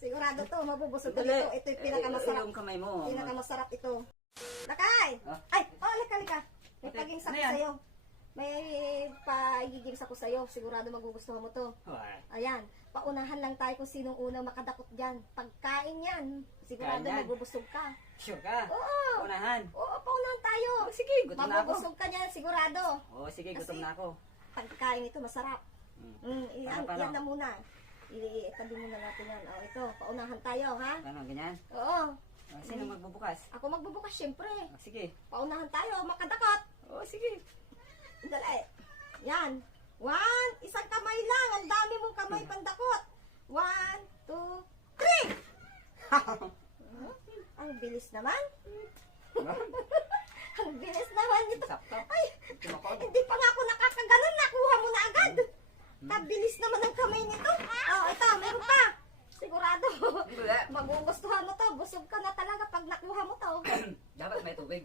Sigurado to, mabubusog ka dito. Ito yung pinakamasarap. Yung kamay mo. Pinakamasarap ito. Lakay! Ay! Oh, halika. May pagingsa ko sa'yo. May pagigings ako sa'yo. Sigurado magugustuhan mo to. Ayan. Paunahan lang tayo kung sinong unang makadakot dyan. Pagkain yan. Sigurado magubusog ka. Sure ka? Oo. Unahan. Oo, paunahan tayo. Sige, gutom na ako. Mabubusog ka niyan, sigurado. Oo, sige, gutom na ako. Pagkain ito, masarap. Yan Paano? na muna. Itabi muna natin yan. O, ito, paunahan tayo, ha? Ano, ganyan? Oo. Sino magbubukas? Ako magbubukas, syempre. Sige. Paunahan tayo, makadakot. Oo, sige. Dali. Yan. 1, isang kamay lang. Ang dami mong kamay pandakot. 1, 2, 3. Ang bilis naman. Ang bilis naman ito. Sakto. Ay, hindi pa nga ako nakakaganon. Nakuha mo na agad. Kabilis naman ang kamay nito. Oh, ito, meron pa. Sigurado. Magugustuhan mo to. Busog ka na talaga pag nakuha mo to. Dapat may tubig.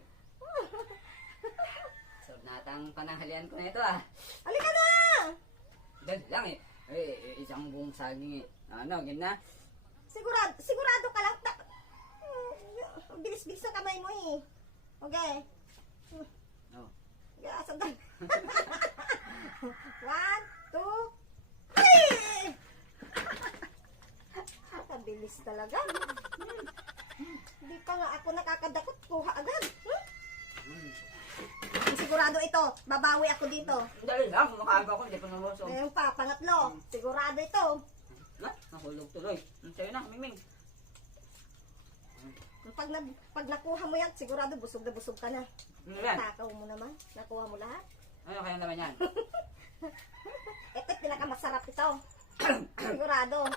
So, natang pananghalian ko na ito Halika na! Dali lang isang buong saging Ano, ganyan na? Sigurado ka lang. Bilis-bilis ang kamay mo eh. Okay. Oo. Yeah, sandali. 1, 2, 3! Kabilis talaga. Hindi pa nga ako nakakadakot. Kuha agad. Sigurado ito. Babawi ako dito. Dali lang, makaaga ko, hindi pa nalusog. Ngayon pa, pangatlo. Sigurado ito. Nahulog tuloy. Sa'yo na, Miming. Pag nakuha mo yan, sigurado busog na busog ka na. Ano yan? Takaw mo naman. Nakuha mo lahat. Ano kaya naman yan? Ito pinakamasarap ito. Sigurado.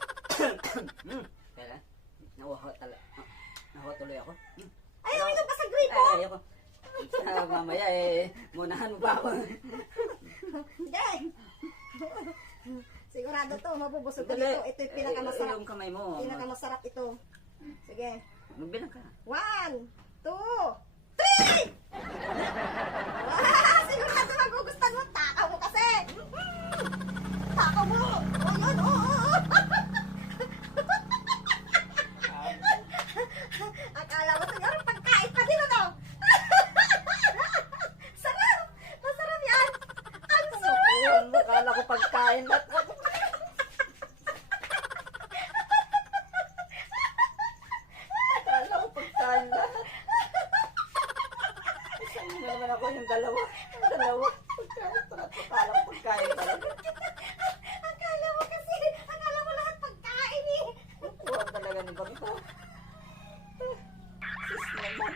Kaya, nakuha tuloy ako. Ayaw, ito pa sa gripo. Ay, ako. Mamaya munahan mo pa ako. Hindi. Sigurado to, mabubusog ka dito. Ito yung pinakamasarap. Yung kamay mo. Pinakamasarap ito. Sige. Magbilang ka. 1, 2, 3! Sigurado magugustuhan mo. Takaw mo kasi. Takaw mo. O yun, Akala mo siguro pagkain pa din ano? Sarap! Masarap yan! Ang sarap! Akala ko pagkain na. Akala ko pagkain na. Isang mo naman ako yung dalawa. Akala ko pagkain talaga. Akala mo lahat pagkain eh. Huwag talaga ni Bagito. Sis naman.